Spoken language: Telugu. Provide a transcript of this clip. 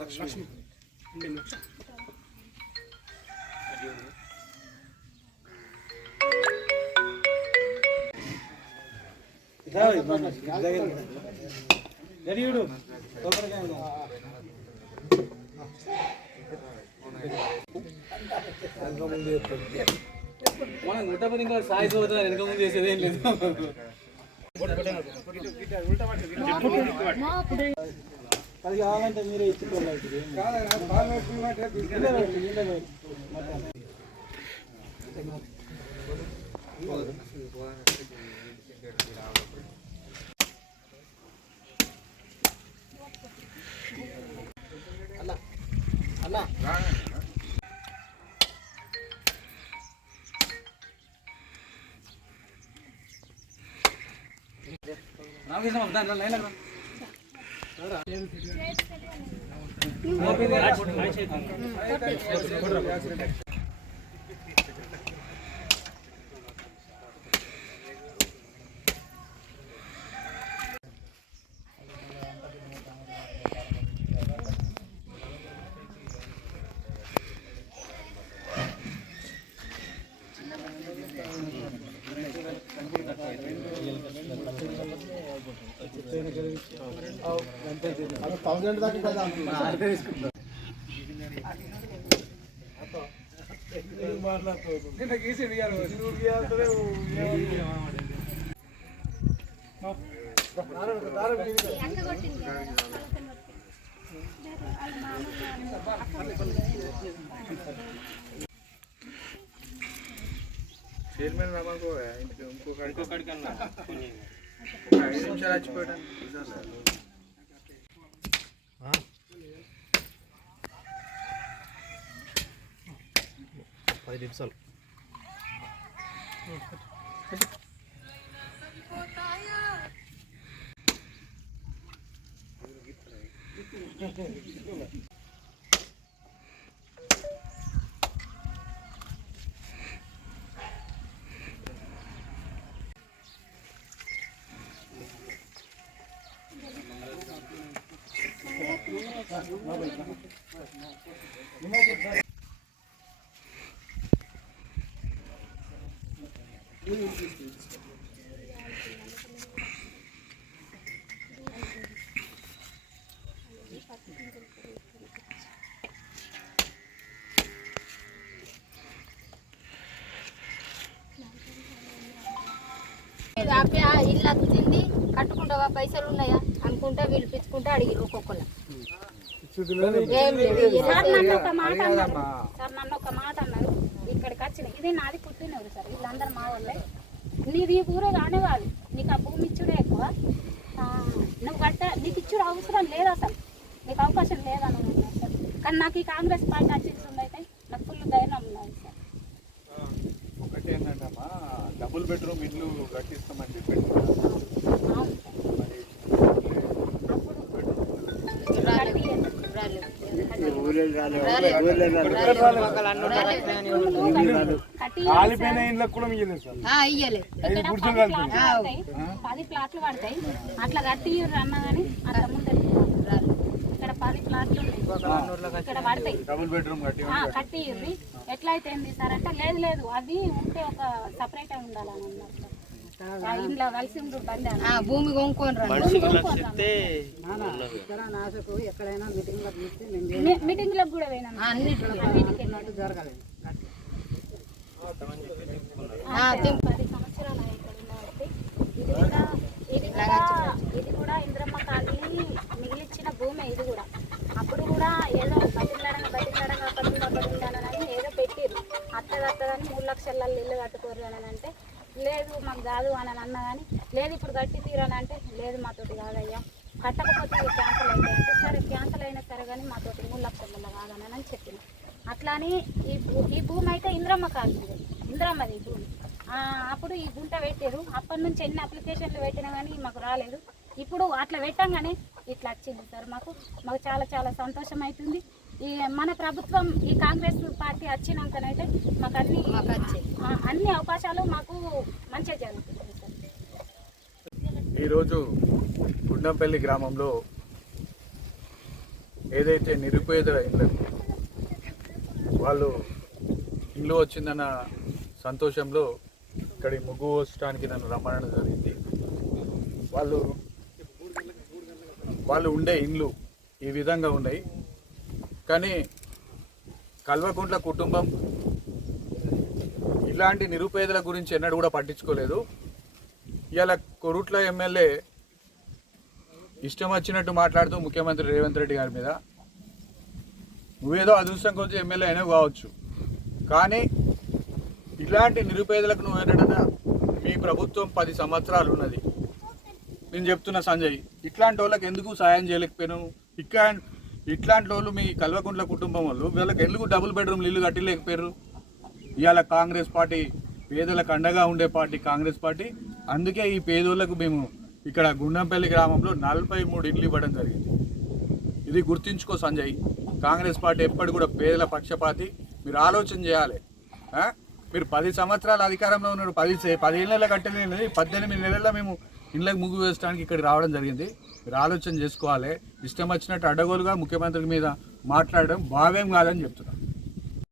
లక్ష్మి గడియుడు మనం గుట్టపతి ఇంకా సాయి చదువుతున్నారు వెనక ముందు చేసేది ఏం లేదు. అది కావాలంటే మీరే ఇచ్చుకోవాలి. అన్నా థౌసండ్ దాకా కదా చైర్మన్ రామాకో ఇంకొకడికి అన్నా 5 నిమిషాలు వచ్చిపోయాడు. 10 నిమిషాలు ఇల్లు అత్తింది కట్టుకుంటావా పైసలు ఉన్నాయా అనుకుంటా పిలిపించుకుంటా అడిగిరు ఒక్కొక్కరు. సార్ నన్ను ఒక మాట అన్నారు ఇక్కడికి వచ్చిన ఇది నాది పుట్టినది సార్ వీళ్ళందరూ మా వాళ్ళే నీది ఈ ఊరే కానే కాదు నీకు ఆ భూమి ఇచ్చుడే ఎక్కువ నువ్వు నీకు ఇచ్చుడు అవసరం లేదు అసలు నీకు అవకాశం లేదని అన్నారు సార్. కానీ నాకు ఈ కాంగ్రెస్ పార్టీ వచ్చింది అయితే నాకు ఫుల్ ధైర్యం ఉన్నది సార్. ఒకటి ఏంటంటమ్మా డబుల్ బెడ్రూమ్ ఇల్లు కట్టిస్తామని చెప్పి కాలిపోయిన ఇండ్లకు కూడా ఇయ్యలేదు సార్. 10 ప్లాట్లు పడతాయి అట్లా కట్టి అన్న కానీ అంత ముందు ఇక్కడ 10 ప్లాట్లు ఇక్కడ పడతాయి డబుల్ బెడ్రూమ్ కట్టి ఎట్లా అయితే సార్ అంటే లేదు అది ఉంటే ఒక సపరేట్ ఉండాలని అన్నారు సార్. ఇంట్లో కలిసి భూమి కొనుక్కొని మీటింగ్లకు కూడా పోయినా జరగాలి. 10 సంవత్సరాలు ఇది కూడా ఇంద్రమ్మ కాలనీ మిగిలిచ్చిన భూమి ఇది కూడా. అప్పుడు కూడా ఏదో బతిలాడంగా అక్కడుందని ఏదో పెట్టిర్రు అత్తదని 3 లక్షల ఇల్లు కట్టుకోరు అని అంటే లేదు మాకు కాదు అని అన్నా కానీ లేదు ఇప్పుడు కట్టి తీరని అంటే లేదు మాతోటి కాదయ్యా కట్టకపోతే క్యాన్సల్ అవుతాయి అంటే సరే క్యాన్సల్ అయినా సరే కానీ మాతోటి 3 లక్షల కాదని అని చెప్పింది. అట్లా అని ఈ భూమి అయితే ఇంద్రమ్మ కాలనీ ఇందిరమ్మది భూమి. అప్పుడు ఈ గుంట పెట్టారు. అప్పటి నుంచి ఎన్ని అప్లికేషన్లు పెట్టినా కానీ మాకు రాలేదు. ఇప్పుడు అట్లా పెట్టంగానే ఇట్లా వచ్చింది సార్. మాకు చాలా చాలా సంతోషం అవుతుంది. ఈ మన ప్రభుత్వం ఈ కాంగ్రెస్ పార్టీ వచ్చినాకనైతే మాకు అన్ని అవకాశాలు మాకు మంచిగా జరుగుతుంది సార్. ఈరోజు గుండంపల్లి గ్రామంలో ఏదైతే నిరుపేదల ఇళ్ళకు వాళ్ళు ఇల్లు వచ్చిందన్న సంతోషంలో ఇక్కడి ముగ్గు పోసడానికి నన్ను రమ్మనడం జరిగింది. వాళ్ళు ఉండే ఇండ్లు ఈ విధంగా ఉన్నాయి. కానీ కల్వకుంట్ల కుటుంబం ఇలాంటి నిరుపేదల గురించి ఎన్నడూ కూడా పట్టించుకోలేదు. ఇవాళ కొరుట్ల ఎమ్మెల్యే ఇష్టం వచ్చినట్టు మాట్లాడుతూ ముఖ్యమంత్రి రేవంత్ రెడ్డి గారి మీద, నువ్వేదో అదృష్టం కొంచెం ఎమ్మెల్యే అయినా కావచ్చు, కానీ ఇలాంటి నిరుపేదలకు నువ్వు ఏంటంటే మీ ప్రభుత్వం 10 సంవత్సరాలు ఉన్నది. నేను చెప్తున్నా సంజయ్, ఇట్లాంటి వాళ్ళకి ఎందుకు సాయం చేయలేకపోయాను? ఇట్లాంటి వాళ్ళు మీ కల్వకుంట్ల కుటుంబం వాళ్ళు వీళ్ళకి ఎందుకు డబుల్ బెడ్రూమ్ ఇల్లు కట్టలేకపోయారు? ఇవాళ కాంగ్రెస్ పార్టీ పేదలకు అండగా ఉండే పార్టీ కాంగ్రెస్ పార్టీ. అందుకే ఈ పేదోళ్లకు మేము ఇక్కడ గుండంపల్లి గ్రామంలో 43 ఇండ్లు ఇవ్వడం జరిగింది. ఇది గుర్తుంచుకో సంజయ్, కాంగ్రెస్ పార్టీ ఎప్పటి కూడా పేదల పక్షపాతి. మీరు ఆలోచన చేయాలి. మీరు 10 సంవత్సరాల అధికారంలో ఉన్నారు. 10 నెలల కట్టలేనిది 18 నెలల్లో మేము ఇళ్ళకి ముగ్గు వేయడానికి ఇక్కడికి రావడం జరిగింది. మీరు ఆలోచన చేసుకోవాలి. ఇష్టం వచ్చినట్టు అడ్డగోలుగా ముఖ్యమంత్రి మీద మాట్లాడడం భావ్యం కాదని చెప్తున్నాను.